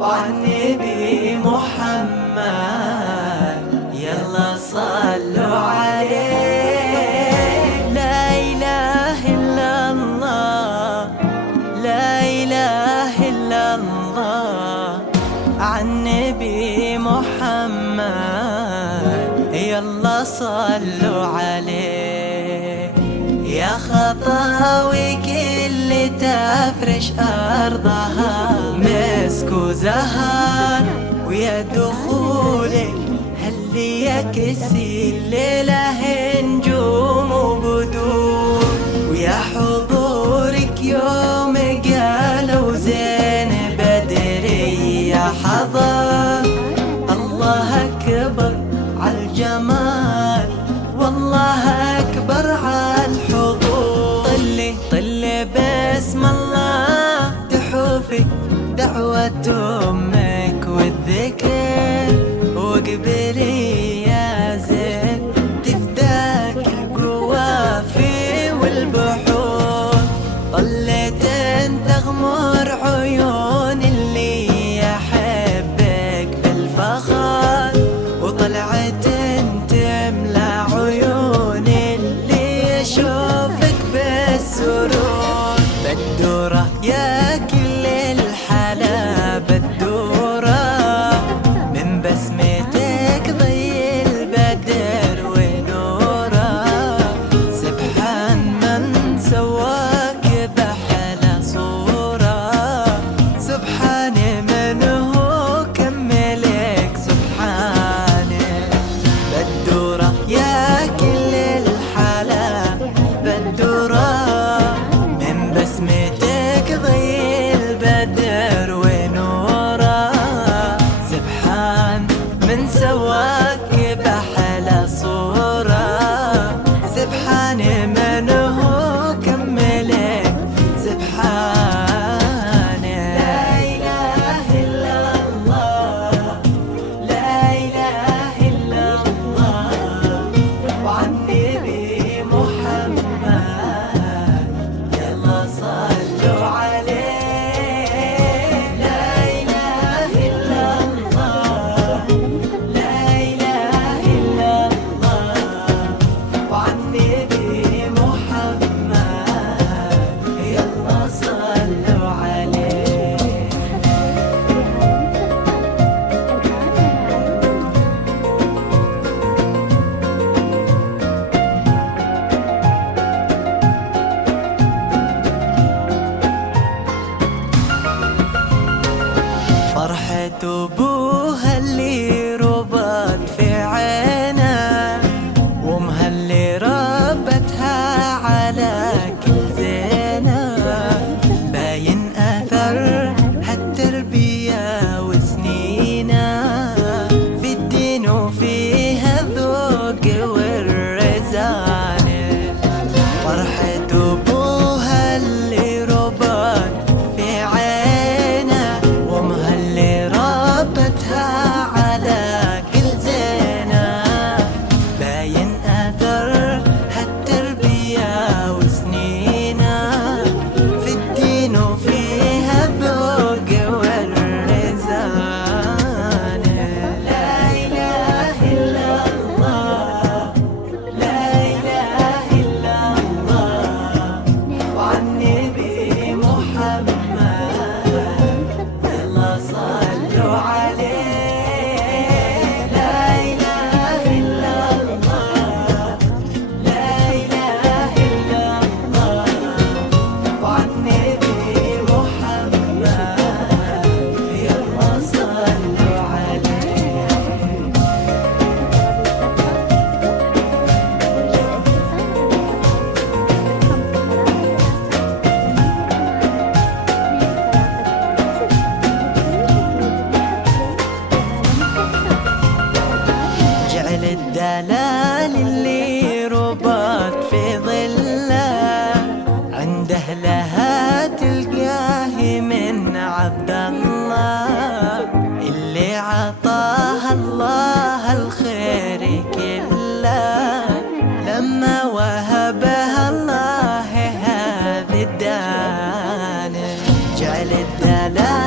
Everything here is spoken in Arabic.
وعالنبي محمد يلا صلوا عليه. لا إله إلا الله، لا إله إلا الله، عالنبي محمد يلا صلوا عليه. يا خطاوي كل تفرش أرضها مسك وزهر، ويا دخولك هل يكسي الليلة نجوم وبدور، ويا حضورك يوم قالوا زين بدري يا حضر. الله أكبر عالجمال، والله أكبر عالحضور. طلي باسم الله تحوفي دعوة أمك والذكر، وقبلي يا زين تفداك القوافي والبحور. طليت تغمر عيون اللي يحبك بالفخر، وطلعت تملى عيون اللي يشوفك بالسرور. بدورة يا كل الحلا بدورة، من بسمتك ضي البدر ونورة. سبحان من سواك بحلا صورة، سبحان من هو كملك سبحانه. بدورة يا كل الحلا بدورة، من بسمتك ضي البدر ونورا. سبحان من سواك بحلا صورة، سبحان من هو كملك سبحانه. لا إله إلا الله، لا إله إلا الله، وعالنبي محمد يلا صلوا عليه. لا إله إلا الله، لا إله إلا الله، وعالنبي محمد يلا صلوا عليه. فرحة أبوها اللي ربط في عينه، وامها اللي ربتها على كل زينة. باين أثر هالتربية وسنينه في الدين وفيها الذوق والرزانة. فرحة أبوها اللي ربط في عينه، وامها اللي ربتها للدلال